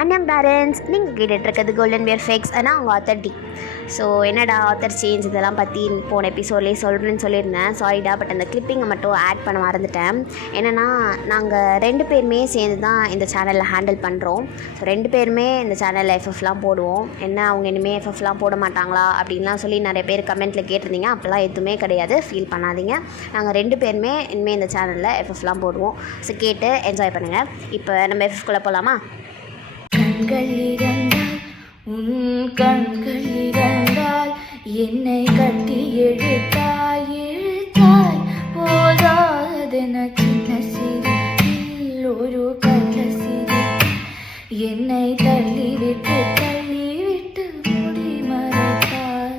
அண்ணன் பேரண்ட்ஸ் நீங்கள் கேட்டுட்ருக்கிறது golden wear facts ஆனால் அவங்க ஆத்தர் டி. ஸோ என்னடா ஆத்தர் சேஞ்ச் இதெல்லாம் பற்றி போன எபிசோட்லேயே சொல்கிறேன்னு சொல்லியிருந்தேன். சாரிடா, பட் அந்த கிளிப்பிங்கை மட்டும் ஆட் பண்ண மறந்துட்டேன். என்னென்னா நாங்கள் 2 பேருமே சேர்ந்து தான் இந்த சேனலில் ஹேண்டில் பண்ணுறோம். ஸோ 2 பேருமே இந்த சேனலில் எஃப்எஃப்லாம் போடுவோம். என்ன அவங்க இனிமேல் எஃப்எஃப்லாம் போட மாட்டாங்களா அப்படின்லாம் சொல்லி நிறைய பேர் கமெண்ட்டில் கேட்டிருந்தீங்க. அப்போல்லாம் எதுவுமே கிடையாது, ஃபீல் பண்ணாதீங்க. நாங்கள் 2 பேருமே இனிமேல் இந்த சேனலில் எஃப்எஃப்லாம் போடுவோம். ஸோ கேட்டு என்ஜாய் பண்ணுங்கள். இப்போ நம்ம எஃப்எஃப்குள்ளே போகலாமா? கண்கள் இரண்டால் உன் கண்கள் இரண்டால் என்னை கட்டி எழுத்தாய் எழுத்தாய் போதாதென சின்ன சிறு ஒரு கள்ள சிறு என்னை தள்ளிவிட்டு முடி மறைத்தாய்.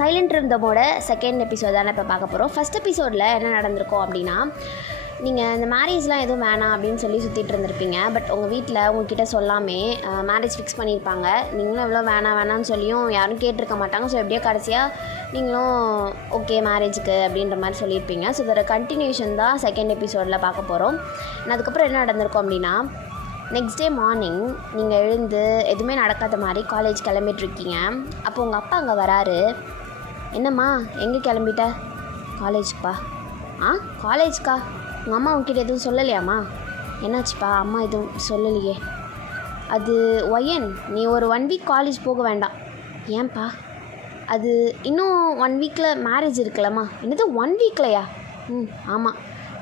சைலண்ட் இருந்தமோட செகண்ட் எபிசோட் தானே இப்போ பார்க்க போகிறோம். ஃபஸ்ட் எபிசோடில் என்ன நடந்திருக்கோம் அப்படின்னா, நீங்கள் இந்த மேரேஜ்லாம் எதுவும் வேணாம் அப்படின்னு சொல்லி சுற்றிட்டு இருந்திருப்பீங்க. பட் உங்கள் வீட்டில் உங்ககிட்ட சொல்லாமே மேரேஜ் ஃபிக்ஸ் பண்ணியிருப்பாங்க. நீங்களும் எவ்வளோ வேணாம்னு சொல்லியும் யாரும் கேட்டிருக்க மாட்டாங்க. ஸோ எப்படியோ கடைசியாக நீங்களும் ஓகே மேரேஜுக்கு அப்படின்ற மாதிரி சொல்லியிருப்பீங்க. ஸோ இதோட கண்டினியூஷன் தான் செகண்ட் எபிசோடில் பார்க்க போகிறோம். அதுக்கப்புறம் என்ன நடந்திருக்கும் அப்படின்னா, நெக்ஸ்ட் டே மார்னிங் நீங்கள் எழுந்து எதுவுமே நடக்காத மாதிரி காலேஜ் கிளம்பிட்டுருக்கீங்க. அப்போ உங்கள் அப்பா அங்கே வராரு. என்னம்மா எங்கே கிளம்பிட்ட? காலேஜுக்குப்பா. காலேஜ்க்கா? உங்கள் அம்மா உங்ககிட்ட எதுவும் சொல்லலையாம்மா? என்னாச்சுப்பா? அம்மா எதுவும் சொல்லலையே. அது ஒயன், நீ ஒரு 1 வீக் காலேஜ் போக வேண்டாம். ஏன்பா? அது இன்னும் 1 வீக்கில் மேரேஜ் இருக்குல்லம்மா. என்னது 1 வீக்லையா? ஆமாம்,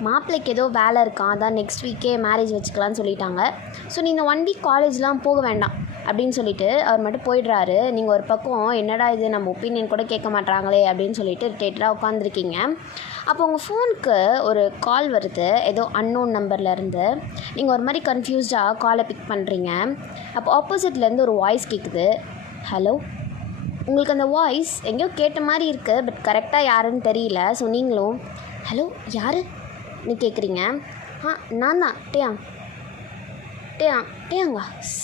மாப்பிள்ளைக்கு ஏதோ வேலை இருக்கான், அதான் நெக்ஸ்ட் வீக்கே மேரேஜ் வச்சுக்கலான்னு சொல்லிட்டாங்க. ஸோ நீ இந்த 1 வீக் காலேஜ்லாம் போக வேண்டாம் அப்படின்னு சொல்லிவிட்டு அவர் மட்டும் போயிடுறாரு. நீங்கள் ஒரு பக்கம் என்னடா இது, நம்ம ஒப்பீனியன் கூட கேட்க மாட்டாங்களே அப்படின்னு சொல்லிட்டு இரிட்டேட்டடாக உட்காந்துருக்கீங்க. அப்போ உங்கள் ஃபோனுக்கு ஒரு கால் வருது, ஏதோ அன்னோன் நம்பர்லேருந்து. நீங்கள் ஒரு மாதிரி கன்ஃபியூஸ்டாக காலை பிக் பண்ணுறீங்க. அப்போ ஆப்போசிட்லேருந்து ஒரு வாய்ஸ் கேட்குது. ஹலோ. உங்களுக்கு அந்த வாய்ஸ் எங்கேயோ கேட்ட மாதிரி இருக்குது, பட் கரெக்டாக யாருன்னு தெரியல. ஸோ நீங்களும் ஹலோ யார் நீ கேட்குறீங்க. நான் தான் டேயாங்க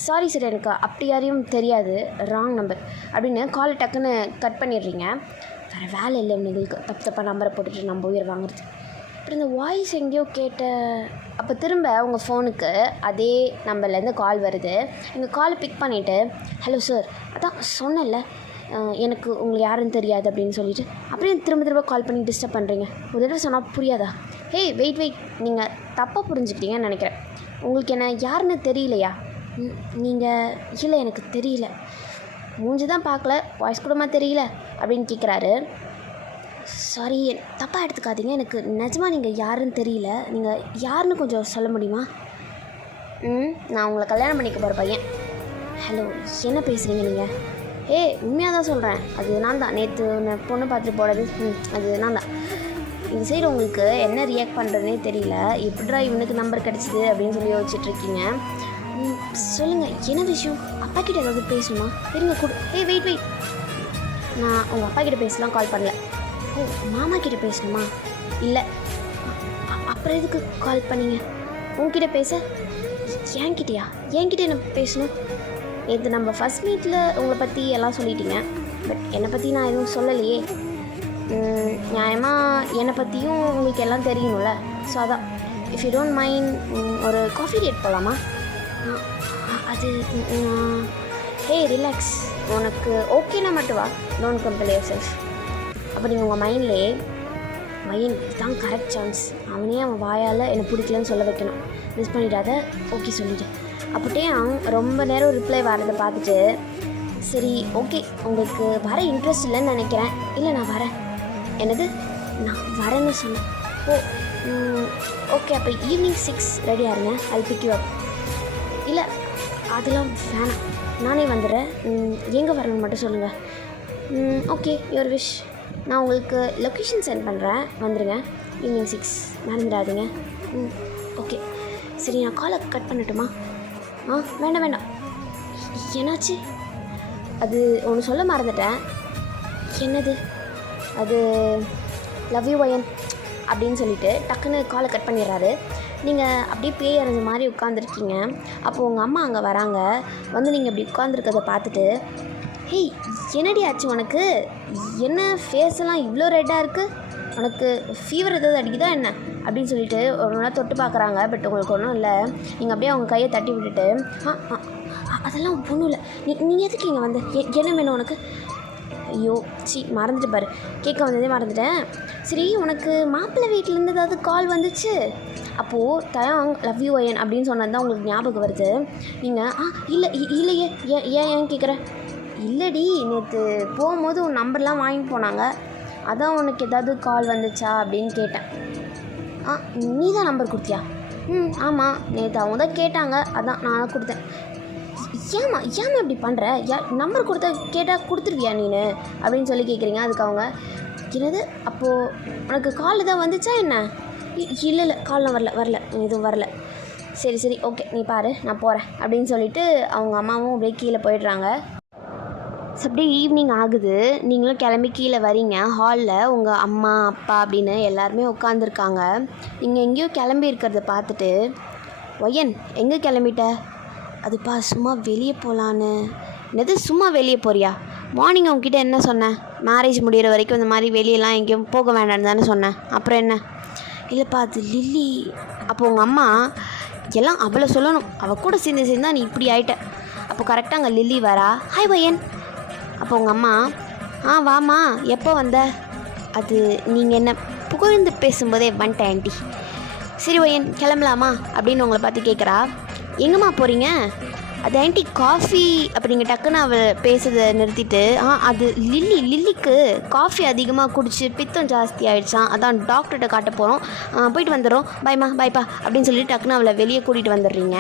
சாரி சார், எனக்கு அப்படி யாரையும் தெரியாது, ராங் நம்பர் அப்படின்னு காலை டக்குன்னு கட் பண்ணிடுறீங்க. வேறு வேலை இல்லை உங்களுக்கு, தப்பாக நம்பரை போட்டுட்டு நம்ம உயிர் வாங்குறது. அப்புறம் இந்த வாய்ஸ் எங்கேயோ கேட்ட அப்போ திரும்ப உங்கள் ஃபோனுக்கு அதே நம்பர்லேருந்து கால் வருது. நீங்கள் காலை பிக் பண்ணிவிட்டு ஹலோ சார், அதான் சொன்னேன்ல எனக்கு உங்களுக்கு யாருன்னு தெரியாது அப்படின்னு சொல்லிவிட்டு அப்படியே திரும்ப கால் பண்ணி டிஸ்டர்ப் பண்ணுறீங்க. ஒரு தடவை சொன்னால் புரியாதா? வெயிட் நீங்கள் தப்பாக புரிஞ்சுக்கிட்டீங்கன்னு நினைக்கிறேன். உங்களுக்கு என்ன யாருன்னு தெரியலையா? நீங்கள் இல்லை எனக்கு தெரியல, மூஞ்சி தான் பார்க்கல, வாய்ஸ் கூடமா தெரியல அப்படின்னு கேட்குறாரு. சாரி, தப்பாக எடுத்துக்காதீங்க, எனக்கு நிஜமாக நீங்கள் யாருன்னு தெரியல. நீங்கள் யாருன்னு கொஞ்சம் சொல்ல முடியுமா? நான் உங்களை கல்யாணம் பண்ணிக்க போகிற பையன். ஹலோ, என்ன பேசுகிறீங்க நீங்கள்? உண்மையாக தான் சொல்கிறேன், அது நான் தான், நேற்று பொண்ணு பார்த்துட்டு போனது அது நான் தான். இந்த சைடு உங்களுக்கு என்ன ரியாக்ட் பண்ணுறதுனே தெரியல. எப்படிடா இவனுக்கு நம்பர் கிடச்சிது அப்படின்னு சொல்லி யோசிச்சுட்ருக்கீங்க. சொல்லுங்கள், என்ன விஷயம்? அப்பா கிட்ட ஏதாவது பேசணுமா? இருங்க கொடு. வெயிட் நான் உங்கள் அப்பா கிட்ட பேசலாம் கால் பண்ணல. மாமா கிட்ட பேசணுமா? இல்லை. அப்புறம் எதுக்கு கால் பண்ணீங்க? உங்ககிட்ட பேச? என்கிட்டயா? என்கிட்ட என்ன பேசணும்? நேற்று நம்ம ஃபஸ்ட் மீட்டில் உங்களை பற்றி எல்லாம் சொல்லிட்டீங்க, பட் என்னை பற்றி நான் எதுவும் சொல்லலையே. நியாயமாக என்னை பற்றியும் உங்களுக்கு எல்லாம் தெரியணும்ல. ஸோ அதான், இஃப் யூ டோன்ட் மைண்ட் ஒரு காஃபி டேட் போகலாமா? அது ரிலாக்ஸ், உனக்கு ஓகேனா மட்டும் வா, டோன்ட் கம்பல் யுவர் செல்ஃப். அப்போ நீங்கள் உங்கள் மைண்ட்லேயே மைண்ட் இதுதான் கரெக்ட் சான்ஸ், அவனே அவன் வாயால் என்னை பிடிக்கலன்னு சொல்ல வைக்கணும், மிஸ் பண்ணிடாத, ஓகே சொல்லிவிடு. அப்படியே ரொம்ப நேரம் ரிப்ளை வரதை பார்த்துட்டு சரி ஓகே உங்களுக்கு வர இன்ட்ரெஸ்ட் இல்லைன்னு நினைக்கிறேன், இல்லை நான் வரேன். என்னது? நான் வரேன்னு சொன்னேன். ஓகே, அப்போ ஈவினிங் 6 ரெடியாக இருங்க, ஐ பிக் யூ அப். இல்லை அதெல்லாம் வேணாம், நானே வந்துடுறேன், எங்கே வரணும்னு மட்டும் சொல்லுங்கள். Okay, your wish. நான் உங்களுக்கு லொக்கேஷன் சென்ட் பண்ணுறேன், வந்துடுங்க ஈவினிங் 6, மறந்துடாதீங்க. ஓகே சரி, நான் காலை கட் பண்ணட்டுமா? வேண்டாம். என்னாச்சு? அது ஒன்று சொல்ல மறந்துட்டேன். என்னது? அது லவ் யூ ஒயன் அப்படின்னு சொல்லிட்டு டக்குன்னு காலை கட் பண்ணிடுறாரு. நீங்கள் அப்படியே பேய் அரைஞ்ச மாதிரி உட்காந்துருக்கீங்க. அப்போது உங்கள் அம்மா அங்கே வராங்க. வந்து நீங்கள் இப்படி உட்காந்துருக்கதை பார்த்துட்டு என்னடி ஆச்சு உனக்கு? என்ன ஃபேஸெல்லாம் இவ்வளோ ரெட்டாக இருக்குது? உனக்கு ஃபீவர் ஏதாவது அடிக்குதா என்ன அப்படின்னு சொல்லிட்டு ஒரு நாள் தொட்டு பார்க்குறாங்க. பட் உங்களுக்கு ஒன்றும் இல்லை. நீங்கள் அப்படியே அவங்க கையை தட்டி விட்டுட்டு அதெல்லாம் ஒன்றும் இல்லை, நீங்கள் எதுக்கு இங்கே வந்து என்ன வேணும் உனக்கு? ஐயோ மறந்துட்டு பாரு, கேட்க வந்ததே மறந்துட்டேன். சரி, உனக்கு மாப்பிள்ளை வீட்டிலேருந்து ஏதாவது கால் வந்துச்சு? அப்போது தயாங் லவ் யூ ஒயன் அப்படின்னு சொன்னது தான் உங்களுக்கு ஞாபகம் வருது. நீங்கள் இல்லையே ஏன் கேட்குற? இல்லடி, நேற்று போகும்போது உன் நம்பர்லாம் வாங்கிட்டு போனாங்க, அதான் உனக்கு ஏதாவது கால் வந்துச்சா அப்படின்னு கேட்டேன். நீ தான் நம்பர் கொடுத்தியா? ஆமாம், நேற்று அவங்க தான் கேட்டாங்க, அதான் நான் கொடுத்தேன். ஏமா இப்படி பண்ணுற? நம்பர் கேட்டால் கொடுத்துருவியா நீனு அப்படின்னு சொல்லி கேட்குறீங்க. அதுக்கு அவங்க என்னது, அப்போது உனக்கு கால் எதாவது வந்துச்சா என்ன? இல்லை கால்லாம் வரல எதுவும் வரல. சரி ஓகே, நீ பாரு, நான் போகிறேன் அப்படின்னு சொல்லிட்டு அவங்க அம்மாவும் அப்படியே கீழே போயிடுறாங்க. அப்படியே ஈவினிங் ஆகுது. நீங்களும் கிளம்பி கீழே வரீங்க. ஹாலில் உங்கள் அம்மா அப்பா அப்படின்னு எல்லாருமே உட்காந்துருக்காங்க. நீங்கள் எங்கேயோ கிளம்பி இருக்கிறத பார்த்துட்டு, ஒயன் எங்கே கிளம்பிட்ட? அதுப்பா சும்மா வெளியே போகலான்னு. என்னது சும்மா வெளியே போறியா? மார்னிங் அவங்ககிட்ட என்ன சொன்னேன்? மேரேஜ் முடிகிற வரைக்கும் இந்த மாதிரி வெளியெல்லாம் எங்கேயும் போக வேண்டாம்னு தானே சொன்னேன். அப்புறம் என்ன? இல்லைப்பா அது லில்லி. அப்போ உங்கள் அம்மா எல்லாம் அவளை சொல்லணும், அவள் கூட சேர்ந்து நீ இப்படி ஆகிட்ட. அப்போ கரெக்டாக அங்கே லில்லி வரா. Hi wine. அப்போ உங்கள் அம்மா வாமா, எப்போ வந்த? அது நீங்கள் என்ன புகழ்ந்து பேசும்போதே வந்துட்டேன் ஆண்டி. சரி ஒயன் கிளம்பலாமா அப்படின்னு உங்களை பார்த்து கேட்குறா. எங்கம்மா போகிறீங்க? அது ஆண்டி காஃபி அப்படிங்க டக்குன்னு அவள் பேசுறதை நிறுத்திட்டு, அது லில்லிக்கு காஃபி அதிகமாக குடிச்சு பித்தம் ஜாஸ்தி ஆகிடுச்சான், அதான் டாக்டர்கிட்ட காட்ட போகிறோம், போயிட்டு வந்துடுறோம், பாய்ப்பா அப்படின்னு சொல்லிட்டு டக்குன்னு அவளை வெளியே கூட்டிகிட்டு வந்துடுறீங்க.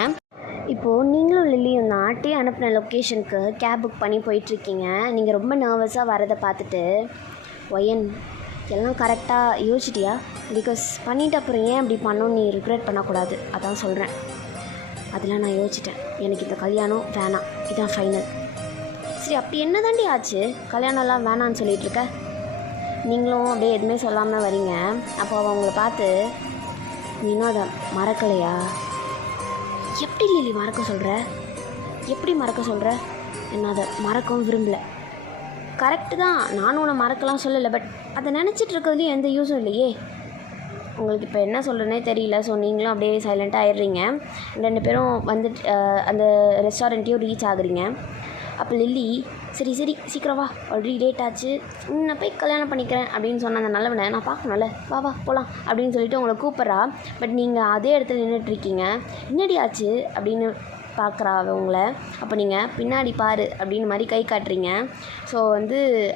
இப்போது நீங்களும் லில்லியும் தான் டீ அனுப்பின லொக்கேஷனுக்கு கேப் புக் பண்ணி போயிட்டுருக்கீங்க. நீங்கள் ரொம்ப நர்வஸாக வரதை பார்த்துட்டு, ஒயன் எல்லாம் கரெக்டாக யோசிச்சிட்டியா? பிகாஸ் பண்ணிவிட்டு அப்புறம் ஏன் அப்படி பண்ணணும் நீ ரிக்ரெட் பண்ணக்கூடாது, அதான் சொல்கிறேன். அதெல்லாம் நான் யோசிச்சிட்டேன், எனக்கு இந்த கல்யாணம் வேணாம், இதான் ஃபைனல். சரி, அப்படி என்ன தாண்டி ஆச்சு கல்யாணம்லாம் வேணான்னு சொல்லிகிட்ருக்க? நீங்களும் அப்படியே எதுவுமே சொல்லாமல் வரீங்க. அப்போ அவள் உங்களை பார்த்து, நீ இன்னும் அதை மறக்கலையா? எப்படி லில்லி மறக்க சொல்கிற? எப்படி மறக்க சொல்கிற? என்ன அதை மறக்கவும் விரும்பலை. கரெக்டு தான், நானும் உன்னை மறக்கலாம் சொல்லலை, பட் அதை நினச்சிட்டு இருக்கிறதுலையும் எந்த யூஸும் இல்லையே. உங்களுக்கு இப்போ என்ன சொல்கிறேனே தெரியல. ஸோ நீங்களும் அப்படியே சைலண்ட்டாக ஆயிடுறீங்க. 2 பேரும் வந்துட்டு அந்த ரெஸ்டாரண்ட்டையும் ரீச் ஆகுறீங்க. அப்போ லில்லி, சரி சீக்கிரம் வா, ஆல்ரெடி லேட் ஆச்சு, நான் போய் கல்யாணம் பண்ணிக்கிறேன் அப்படின்னு சொன்ன அந்த நல்லவனை நான் பார்க்கணும்ல, வா போகலாம் அப்படின்னு சொல்லிட்டு உங்களை கூப்பிட்றா. பட் நீங்கள் அதே இடத்துல நின்றுட்டுருக்கீங்க. என்னடி ஆச்சு அப்படின்னு பார்க்குறா அவங்கள. அப்போ நீங்கள் பின்னாடி பாரு அப்படின்னு மாதிரி கை காட்டுறீங்க. ஸோ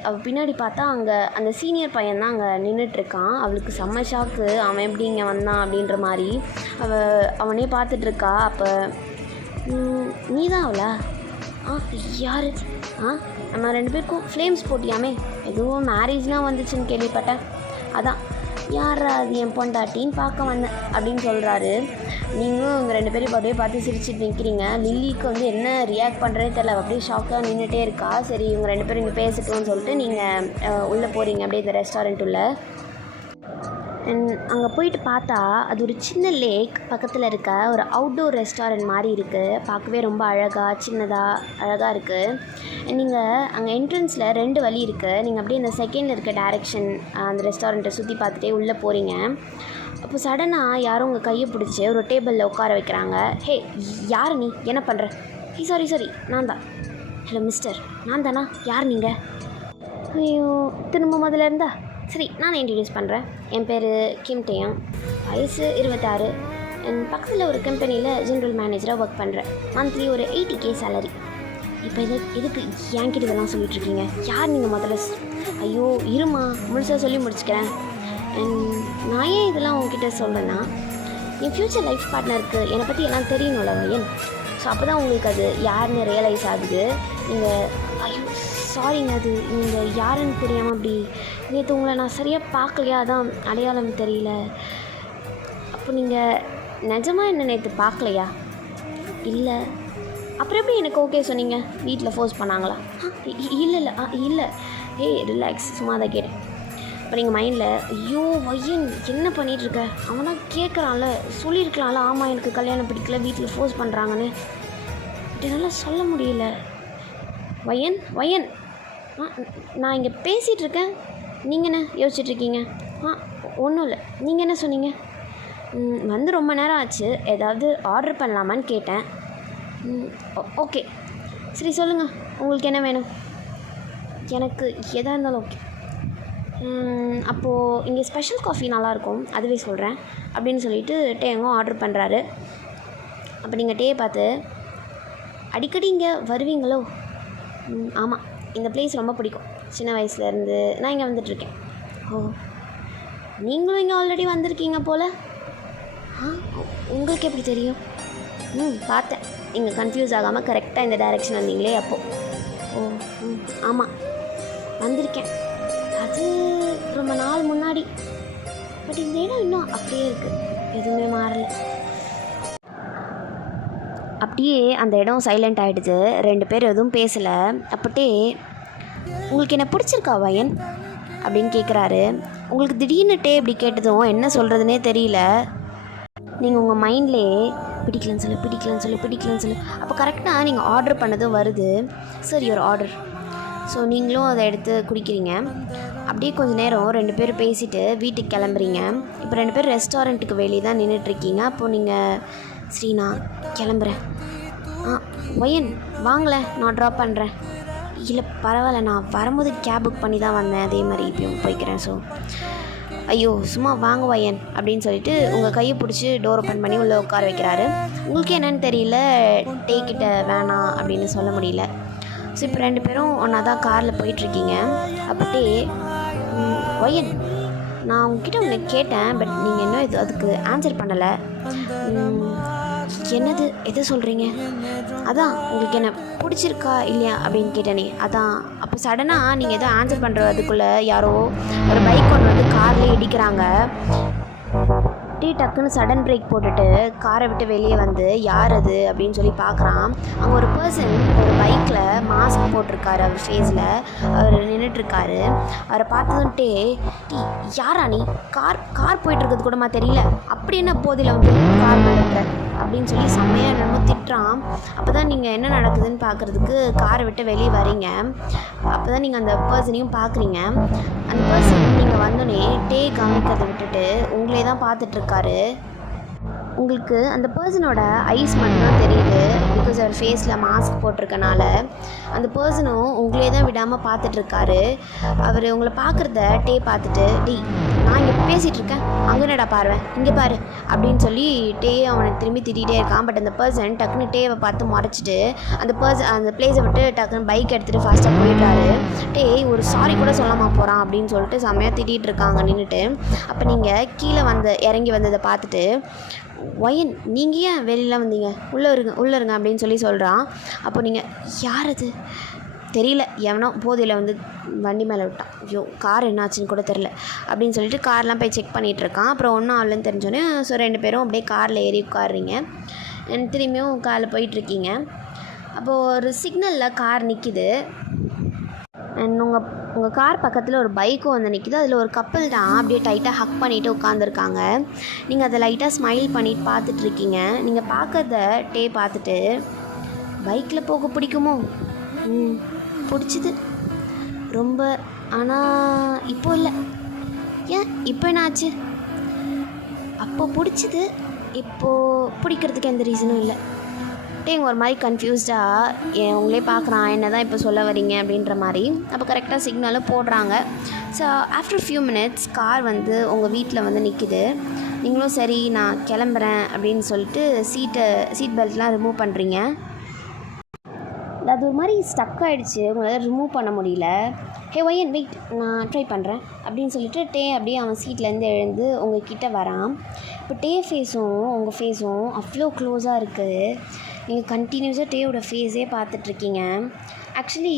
அவள் பின்னாடி பார்த்தா அங்கே அந்த சீனியர் பையன் தான் அங்கே நின்றுட்டுருக்கான். அவளுக்கு செம்ம ஷாக்கு, அவன் எப்படி இங்கே வந்தான் அப்படின்ற மாதிரி. அவனே பார்த்துட்ருக்கா. அப்போ நீ தான் அவளா? யார்? நம்ம 2 பேருக்கும் ஃப்ளேம்ஸ் போட்டியாமே, எதுவும் மேரேஜ்லாம் வந்துச்சுன்னு கேள்விப்பட்டேன், அதான் யார் அது என் பொண்டாட்டின்னு பார்க்க வந்தேன் அப்படின்னு சொல்கிறாரு. நீங்களும் உங்கள் 2 பேரும் அப்படியே பார்த்து சிரிச்சுட்டு நிற்கிறீங்க. லில்லிக்கு என்ன ரியாக்ட் பண்ணுறதே தெரியல, அப்படியே ஷாக்காக நின்றுட்டே இருக்கா. சரி, இவங்க 2 பேரும் இங்கே பேசிட்டோன்னு சொல்லிட்டு நீங்கள் உள்ளே போகிறீங்க அப்படியே இந்த ரெஸ்டாரண்ட் உள்ள. அங்கே போயிட்டு பார்த்தா அது ஒரு சின்ன லேக் பக்கத்தில் இருக்க ஒரு அவுட்டோர் ரெஸ்டாரண்ட் மாதிரி இருக்குது. பார்க்கவே ரொம்ப அழகாக இருக்குது. நீங்கள் அங்கே என்ட்ரன்ஸில் 2 வழி இருக்குது. நீங்கள் அப்படியே இந்த செகண்டில் இருக்க டைரெக்ஷன் அந்த ரெஸ்டாரண்ட்டை சுற்றி பார்த்துட்டே உள்ளே போகிறீங்க. அப்போ சடனாக யாரும் உங்கள் கையை பிடிச்சி ஒரு டேபிளில் உட்கார வைக்கிறாங்க. ஹே, யார் நீ, என்ன பண்ணுற? சாரி நான் தான். ஹலோ மிஸ்டர், நான் தானா? யார் நீங்கள்? ஐயோ, திரும்ப முதல்ல இருந்தா? சரி, நான் இன்ட்ரடியூஸ் பண்ணுறேன். என் பேர் கிம் டேயாங், வயசு 26. என் பக்கத்தில் ஒரு கம்பெனியில் ஜென்ரல் மேனேஜராக ஒர்க் பண்ணுறேன். மந்த்லி ஒரு 80K சேலரி. இப்போ எதுக்கு என்கிட்ட இதெல்லாம் சொல்லிகிட்ருக்கீங்க? யார் நீங்கள் முதல்ல? ஐயோ இருமா, முழுசாக சொல்லி முடிச்சுக்கிறேன். நான் ஏன் இதெல்லாம் உங்ககிட்ட சொல்கிறேன்னா, என் ஃப்யூச்சர் லைஃப் பார்ட்னருக்கு என்னை பற்றி எல்லாம் தெரியணும்ல வயன். ஸோ அப்போ தான் உங்களுக்கு அது யாருன்னு ரியலைஸ் ஆகுது. நீங்கள் ஐயோ சாரிங்க, அது நீங்கள் யாருன்னு தெரியாமல் அப்படி நேற்று உங்களை நான் சரியாக பார்க்கலையா, அதான் அடையாளம் தெரியல. அப்போ நீங்கள் நிஜமாக என்ன நேற்று பார்க்கலையா? இல்லை. அப்புறம் எப்படி எனக்கு ஓகே சொன்னீங்க? வீட்டில் ஃபோர்ஸ் பண்ணாங்களா? இல்லை. ஏய் ரிலாக்ஸ், சும்மா தான் கேட்டேன். இப்போ நீங்கள் மைண்டில் ஐயோ வயன் என்ன பண்ணிகிட்ருக்க, அவன் தான் கேட்குறான்ல, சொல்லியிருக்கலாம்ல, ஆமாம் எனக்கு கல்யாணம் பிடிக்கல, வீட்டில் ஃபோர்ஸ் பண்ணுறாங்கன்னு. இதெல்லாம் சொல்ல முடியல. வயன் நான் இங்கே பேசிகிட்ருக்கேன், நீங்கள் என்ன யோசிச்சுட்ருக்கீங்க? ஒன்றும் இல்லை. நீங்கள் என்ன சொன்னீங்க? வந்து ரொம்ப நேரம் ஆச்சு, ஏதாவது ஆர்டர் பண்ணலாமான்னு கேட்டேன். ஓகே, சரி சொல்லுங்கள், உங்களுக்கு என்ன வேணும்? எனக்கு எதாக இருந்தாலும் ஓகே. அப்போது இங்கே ஸ்பெஷல் காஃபி நல்லாயிருக்கும், அதுவே சொல்கிறேன் அப்படின்னு சொல்லிட்டு டேங்கோ ஆர்டர் பண்ணுறாரு. அப்போ நீங்கள் டேயை பார்த்து, அடிக்கடி இங்கே வருவீங்களோ? ஆமாம், இந்த பிளேஸ் ரொம்ப பிடிக்கும், சின்ன வயசுலேருந்து நான் இங்கே வந்துட்டுருக்கேன். ஓ, நீங்களும் இங்கே ஆல்ரெடி வந்திருக்கீங்க போல். உங்களுக்கு எப்படி தெரியும்? பார்த்தேன், நீங்கள் கன்ஃபியூஸ் ஆகாமல் கரெக்டாக இந்த டைரெக்ஷன் வந்தீங்களே அப்போது. ஓ, ஆமாம் வந்திருக்கேன், அது ரொம்ப நாள் முன்னாடி. பட் இந்த இடம் இன்னும் அப்படியே இருக்குது, எதுவுமே மாறலை. அப்படியே அந்த இடம் சைலண்ட் ஆகிடுது, 2 பேர் எதுவும் பேசலை. அப்பட்டே, உங்களுக்கு என்ன பிடிச்சிருக்கா வயன் அப்படின்னு கேட்குறாரு. உங்களுக்கு திடீர்னு டே இப்படி கேட்டதும் என்ன சொல்கிறதுனே தெரியல. நீங்கள் உங்கள் மைண்ட்லேயே பிடிக்கலன்னு சொல்லு. அப்போ கரெக்டாக நீங்கள் ஆர்டர் பண்ணதும் வருது. சரி, ஒரு ஆர்டர். ஸோ நீங்களும் அதை எடுத்து குடிக்கிறீங்க. அப்படியே கொஞ்சம் நேரம் 2 பேர் பேசிவிட்டு வீட்டுக்கு கிளம்புறீங்க. இப்போ 2 பேர் ரெஸ்டாரண்ட்டுக்கு வெளியே தான் நின்றுட்டுருக்கீங்க. அப்போது நீங்கள், ஸ்ரீ நான் கிளம்புறேன். வயன் வாங்கலை, நான் ட்ராப் பண்ணுறேன். இல்லை பரவாயில்ல, நான் வரும்போது கேப் புக் பண்ணி தான் வந்தேன், அதே மாதிரி இப்பயும் போய்க்கிறேன். ஸோ ஐயோ சும்மா வாங்க வயன் அப்படின்னு சொல்லிட்டு உங்கள் கையை பிடிச்சி டோர் ஓப்பன் பண்ணி உள்ளே உட்கார வைக்கிறாரு. உங்களுக்கு என்னன்னு தெரியல, டே கிட்ட வேணாம் அப்படின்னு சொல்ல முடியல. ஸோ இப்போ 2 பேரும் ஒன்றா தான் காரில் போயிட்டுருக்கீங்க. அப்போ டே, வயன் நான் உங்ககிட்ட ஒன்று கேட்டேன், பட் நீங்கள் இன்னும் அதுக்கு ஆன்சர் பண்ணலை. என்னது, எதை சொல்கிறீங்க? அதான் உங்களுக்கு என்ன பிடிச்சிருக்கா இல்லையா அப்படின்னு கேட்டேனே, அதான். அப்போ சடனாக நீங்கள் எதோ ஆன்சர் பண்ணுறதுக்குள்ளே யாரோ ஒரு பைக் ஒன்று வந்து கார்லேயே இடிக்கிறாங்க. டக்குன்னு சடன் பிரேக் போட்டுட்டு காரை விட்டு வெளியே வந்து யார் அது அப்படின்னு சொல்லி பார்க்குறான். அங்கே ஒரு பர்சன் ஒரு பைக்கில் மாஸ்க் போட்டிருக்காரு, அவர் ஃபேஸில் அவர் நின்றுட்டுருக்காரு. அவரை பார்த்ததும் டே யாரா நீ, கார் போயிட்டுருக்கிறது கூடமா தெரியல, அப்படி என்ன போதில் வந்து கார் பண்ணுற அப்படின்னு சொல்லி செம்மையாக என்னமோ திட்டுறான். அப்போ தான் நீங்கள் என்ன நடக்குதுன்னு பார்க்குறதுக்கு காரை விட்டு வெளியே வரீங்க. அப்போ தான் நீங்கள் அந்த பர்சனையும் பார்க்குறீங்க. அந்த பர்சன் நீங்கள் வந்தோடனே டே கவனிக்கிறதை விட்டுட்டு உங்களே தான் பார்த்துட்ருக்காரு. உங்களுக்கு அந்த பர்சனோட ஐஸ் மட்டும்தான் தெரியுது, பிகாஸ் அவர் ஃபேஸில் மாஸ்க் போட்டிருக்கனால. அந்த பர்சனும் உங்களே தான் விடாமல் பார்த்துட்ருக்காரு. அவர் உங்களை பார்க்குறத டே பார்த்துட்டு, நான் இங்கே பேசிகிட்ருக்கேன், அங்கே என்னடா பாருவேன், இங்கே பாரு அப்படின்னு சொல்லி டே அவனை திரும்பி திட்டிகிட்டே இருக்கான். பட் அந்த பர்சன் டக்குன்னு டேவை பார்த்து முறைச்சிட்டு அந்த பிளேஸை விட்டு டக்குன்னு பைக் எடுத்துகிட்டு ஃபாஸ்ட்டாக போயிடுறாரு. டே ஒரு சாரி கூட சொல்லாமல் போகிறான் அப்படின்னு சொல்லிட்டு செம்மையாக திட்டிகிட்டு இருக்காங்க நின்றுட்டு. அப்போ நீங்கள் கீழே இறங்கி வந்ததை பார்த்துட்டு, வயன் நீங்கள் ஏன் வெளியில் வந்தீங்க, உள்ளே இருங்க அப்படின்னு சொல்லி சொல்கிறான். அப்போ நீங்கள் யார் அது தெரியல, எவனோ போதையில் வந்து வண்டி மேலே விட்டான், ஐயோ கார் என்னாச்சுன்னு கூட தெரில அப்படின்னு சொல்லிட்டு கார்லாம் போய் செக் பண்ணிகிட்ருக்கான். அப்புறம் ஒன்றும் ஆகலன்னு தெரிஞ்சோன்னே ஸோ 2 பேரும் அப்படியே காரில் ஏறி உட்காடுறீங்க. திரும்பியும் காரில் போயிட்டுருக்கீங்க. அப்போது ஒரு சிக்னலில் கார் நிற்கிது. அண்ட் உங்கள் கார் பக்கத்தில் ஒரு பைக்கும் வந்து நிற்கிது. அதில் ஒரு கப்பல் தான் அப்படியே டைட்டாக ஹக் பண்ணிவிட்டு உட்காந்துருக்காங்க. நீங்கள் அதை லைட்டாக ஸ்மைல் பண்ணிட்டு பார்த்துட்ருக்கீங்க. நீங்கள் பார்க்கறத டே பார்த்துட்டு, பைக்கில் போக பிடிக்குமோ? பிடிச்சிது ரொம்ப, ஆனால் இப்போ இல்லை. ஏன் இப்போ என்ன ஆச்சு? அப்போ பிடிச்சிது, இப்போது பிடிக்கிறதுக்கு எந்த ரீசனும் இல்லை. டேங்க ஒரு மாதிரி கன்ஃபியூஸ்டாக உங்களே பார்க்குறான், என்ன தான் இப்போ சொல்ல வரீங்க அப்படின்ற மாதிரி. அப்போ கரெக்டாக சிக்னலும் போடுறாங்க. So after few minutes car வந்து உங்கள் வீட்டில் வந்து நிற்கிது. நீங்களும் சரி நான் கிளம்புறேன் அப்படின்னு சொல்லிட்டு சீட் பெல்ட்லாம் ரிமூவ் பண்ணுறீங்க. அது ஒரு மாதிரி ஸ்டக் ஆகிடுச்சு, உங்களால் ரிமூவ் பண்ண முடியல. ஹே வயன் வெயிட், நான் ட்ரை பண்ணுறேன் அப்படின்னு சொல்லிட்டு டே அப்படியே அவன் சீட்லேருந்து எழுந்து உங்கள் கிட்டே வரான். இப்போ டே ஃபேஸும் உங்கள் ஃபேஸும் அவ்வளோ க்ளோஸாக இருக்குது. நீங்கள் கண்டினியூஸாக டேயோட ஃபேஸே பார்த்துட்ருக்கீங்க. ஆக்சுவலி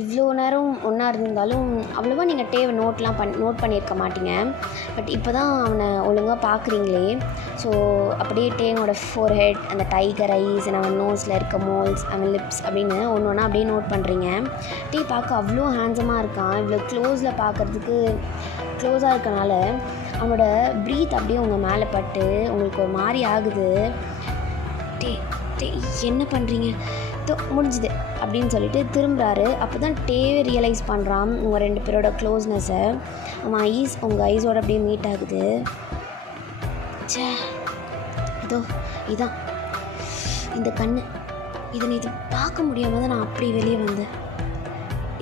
இவ்வளோ நேரம் ஒன்றா இருந்தாலும் அவ்வளோவா நீங்கள் டேவை நோட் பண்ணியிருக்க மாட்டீங்க. பட் இப்போ தான் அவனை ஒழுங்காக பார்க்குறீங்களே. ஸோ அப்படியே டேவோட ஃபோர்ஹெட், அந்த டைகர் ஐஸ், அவன் நோஸில் இருக்க மோல்ஸ், அவன் லிப்ஸ் அப்படின்னு ஒன்று ஒன்றா அப்படியே நோட் பண்ணுறீங்க. டே பார்க்க அவ்வளோ ஹேண்ட்ஸமாக இருக்கான். இவ்வளோ க்ளோஸில் பார்க்குறதுக்கு க்ளோஸாக இருக்கனால அவனோட ப்ரீத் அப்படியே உங்கள் மேலே பட்டு உங்களுக்கு ஒரு மாதிரி ஆகுது. டே என்ன பண்ணுறீங்க, முடிஞ்சுது அப்படின்னு சொல்லிட்டு திரும்புகிறாரு. அப்போ தான் டேவே ரியலைஸ் பண்ணுறான் உங்கள் 2 பேரோட க்ளோஸ்னஸை. அவன் உங்கள் ஐஸோட அப்படியே மீட் ஆகுது. ச்சே, இதோ இதான் இந்த கண்ணு. இதை இது பார்க்க முடியாமல் தான் நான் அப்படி வெளியே வந்தேன்.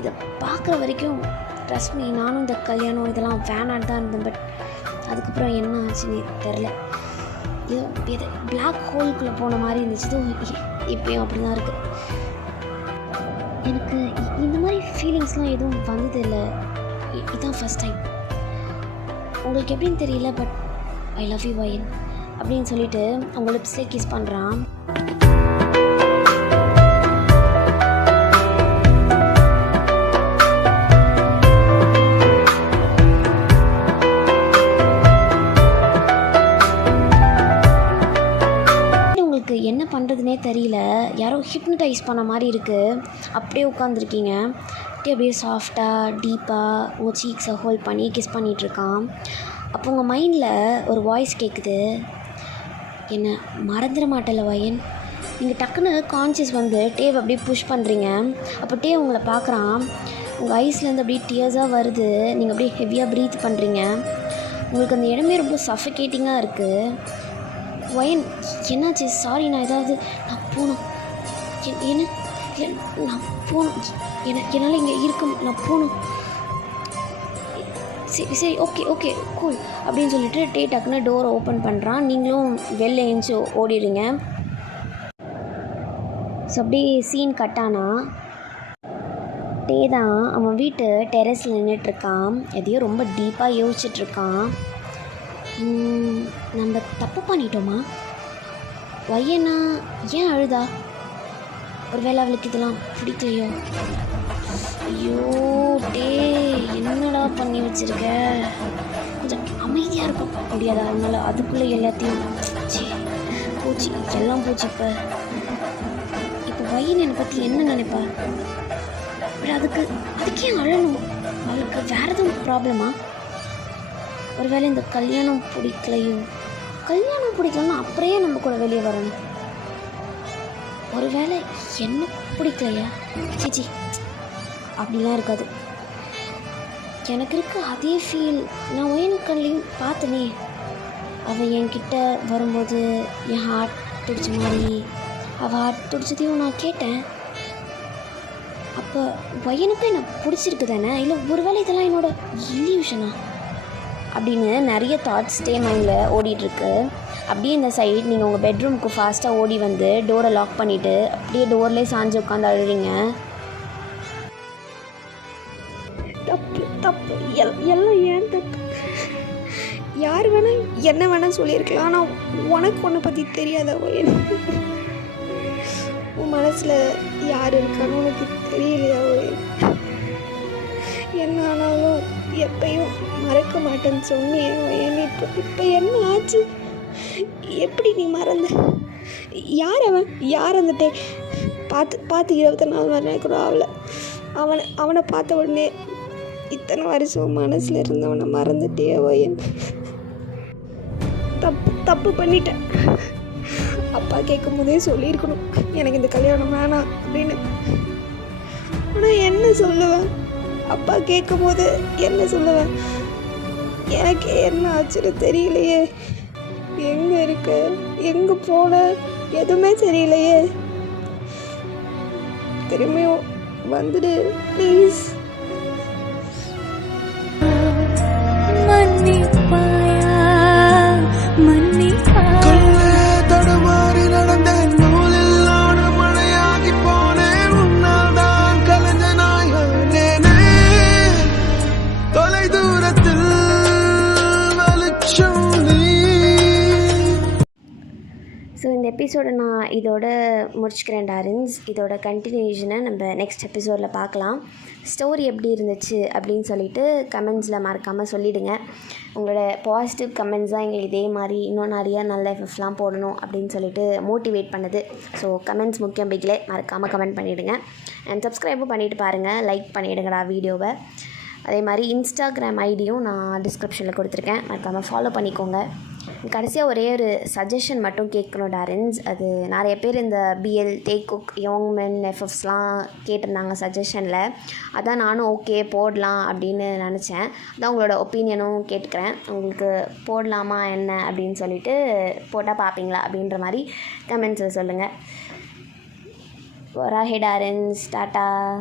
இதை பார்க்குற வரைக்கும் ட்ரஸ்ட் மீ, நானும் இந்த கல்யாணம் இதெல்லாம் வேணான்னு தான் இருந்தேன். பட் அதுக்கப்புறம் என்ன ஆச்சுன்னு தெரில. ஏதோ எது பிளாக் ஹோல்குள்ளே போன மாதிரி இருந்துச்சு. இப்போயும் அப்படி தான் இருக்குது. எனக்கு இந்த மாதிரி ஃபீலிங்ஸ்லாம் எதுவும் வந்ததில்லை. இதுதான் ஃபஸ்ட் டைம். உங்களுக்கு எப்படின்னு தெரியல, பட் ஐ லவ் யூ வயன் அப்படின்னு சொல்லிட்டு அவங்க லிப்ஸ்லேயே கிஸ் பண்ணுறான். என்ன பண்ணுறதுனே தெரியல. யாரோ ஹிப்னடைஸ் பண்ண மாதிரி இருக்குது. அப்படியே உட்காந்துருக்கீங்க. அப்படியே சாஃப்டாக டீப்பாக உங்கள் சீக்ஸை ஹோல்ட் பண்ணி கிஸ் பண்ணிகிட்ருக்கான். அப்போ உங்கள் மைண்டில் ஒரு வாய்ஸ் கேட்குது, என்ன மறந்துட மாட்டேல வயன். நீங்கள் டக்குன்னு கான்ஷியஸ் வந்து டேவ் அப்படியே புஷ் பண்ணுறீங்க. அப்போ டேவ் உங்களை பார்க்குறான். உங்கள் ஐஸ்லேருந்து அப்படியே டியர்ஸாக வருது. நீங்கள் அப்படியே ஹெவியாக ப்ரீத் பண்ணுறீங்க. உங்களுக்கு அந்த இடமே ரொம்ப சஃபிகேட்டிங்காக இருக்குது. வயன் என்னாச்சு? சாரி, நான் போகணும். என்ன இல்லை, நான் போகணும். என்னால் இங்கே இருக்க, நான் போகணும். சரி ஓகே கூல் அப்படின்னு சொல்லிட்டு டக்குன்னு டோரை ஓப்பன் பண்ணுறான். நீங்களும் வெளில எழுந்துச்சி ஓடிடுறீங்க. ஸோ அப்படியே சீன் கட்டானா டே தான் அவன் வீட்டு டெரஸில் நின்றுட்டுருக்கான். எதையோ ரொம்ப டீப்பாக யோசிச்சுட்ருக்கான். நம்ம தப்பு பண்ணிட்டோமா? வயனா ஏன் அழுதா? ஒருவேளை அவளுக்கு இதெல்லாம் பிடிக்கலையோ? ஐயோ டே, என்னடா பண்ணி வச்சுருக்க? கொஞ்சம் அமைதியாக இருக்க முடியாதா? அதனால அதுக்குள்ளே எல்லாத்தையும் போச்சு, எல்லாம் போச்சு. இப்போ வயன் என்னை பற்றி என்ன நினைப்பா? பட் அதுக்கே அழணும். அவளுக்கு வேறு எதுவும் ப்ராப்ளமா? ஒருவேளை இந்த கல்யாணம் பிடிக்கலையோ? கல்யாணம் பிடிக்கலன்னா அப்படியே நம்ம கூட வெளியே வரணும். ஒருவேளை என்ன பிடிக்கலையா? சிச்சி, அப்படிலாம் இருக்காது. எனக்கு இருக்க அதே ஃபீல் நான் ஒயன் கண்லேயும் பார்த்தனே. அவள் என்கிட்ட வரும்போது என் ஹார்ட் துடிச்ச மாதிரி, அவள் ஹார்ட் துடிச்சதையும் நான் கேட்டேன். அப்போ ஒயனுக்கும் என்னை பிடிச்சிருக்கு தானே? இல்லை ஒருவேளை இதெல்லாம் என்னோட இல்யூஷனா அப்படின்னு நிறைய தாட்ஸ் ஸ்டே மைண்டில் ஓடிட்டுருக்கு. அப்படியே இந்த சைட் நீங்கள் உங்கள் பெட்ரூமுக்கு ஃபாஸ்ட்டாக ஓடி வந்து டோரை லாக் பண்ணிவிட்டு அப்படியே டோர்லேயே சாஞ்சு உட்காந்து அழுறீங்க. தப்பு எல்லாம் ஏன் தப்பு? யார் வேணால் என்ன வேணால் சொல்லியிருக்கலாம். ஆனால் உனக்கு ஒன்றை பற்றி தெரியாத உன் மனசில் யார் இருக்கான்னு உனக்கு தெரியலையா? என்ன ஆனாலும் எப்பயும் மறக்க மாட்டேன்னு சொன்னேன். இப்போ என்ன ஆச்சு? எப்படி நீ மறந்த? யார் அவன்? யார் வந்துட்டே பார்த்து 24 மணி நேரம் கூட ஆகலை. அவனை பார்த்த உடனே இத்தனை வருஷம் மனசில் இருந்தவனை மறந்துட்டே வயன். தப்பு பண்ணிட்டேன். அப்பா கேட்கும் போதே சொல்லியிருக்கணும் எனக்கு இந்த கல்யாணம் வேணாம் அப்படின்னு. ஆனால் என்ன சொல்லுவேன்? அப்பா கேட்கும் போது என்ன சொல்லுவேன்? எனக்கு என்ன ஆச்சுன்னு தெரியலையே. எங்கே இருக்க, எங்கே போன, எதுவுமே தெரியலையே. திரும்பியும் வந்துடு ப்ளீஸ். தடுமாறி நடந்தேன், நூலில் நாடு மழையாகி போனேன். உன்னால் தான் கலைஞனாயானேனே. தொலை தூரத்தில் வெளிச்சம் நீ. ஸோ இந்த எபிசோடை நான் இதோட முடிச்சுக்கிறேன் டார்லிங்ஸ். இதோட கண்டினியூஷனை நம்ம நெக்ஸ்ட் எபிசோடில் பார்க்கலாம். ஸ்டோரி எப்படி இருந்துச்சு அப்படின்னு சொல்லிட்டு கமெண்ட்ஸில் மறக்காமல் சொல்லிவிடுங்க. உங்களோட பாசிட்டிவ் கமெண்ட்ஸ் தான் எங்களுக்கு இதே மாதிரி இன்னும் நிறையா நல்ல எஃப்எஃப்லாம் போடணும் அப்படின்னு சொல்லிட்டு மோட்டிவேட் பண்ணுது. ஸோ கமெண்ட்ஸ் முக்கியம், பிகிலே மறக்காமல் கமெண்ட் பண்ணிவிடுங்க. அண்ட் சப்ஸ்கிரைபும் பண்ணிவிட்டு பாருங்கள், லைக் பண்ணிவிடுங்கடா வீடியோவை. அதே மாதிரி இன்ஸ்டாகிராம் ஐடியும் நான் டிஸ்கிரிப்ஷனில் கொடுத்துருக்கேன், மறக்காமல் ஃபாலோ பண்ணிக்கோங்க. கடைசியாக ஒரே ஒரு சஜஷன் மட்டும் கேட்கணும் டாரன்ஸ். அது நிறைய பேர் இந்த பிஎல், டேக்குக், யோங் மென், எஃப்எஃப்ஸ்லாம் கேட்டிருந்தாங்க சஜஷனில். அதான் நானும் ஓகே போடலாம் அப்படின்னு நினச்சேன். அதான் உங்களோட ஒப்பீனியனும் கேட்டுக்கிறேன். உங்களுக்கு போடலாமா என்ன அப்படின்னு சொல்லிட்டு போட்டால் பார்ப்பீங்களா அப்படின்ற மாதிரி கமெண்ட்ஸில் சொல்லுங்கள். வராஹே டாரன்ஸ், டாட்டா.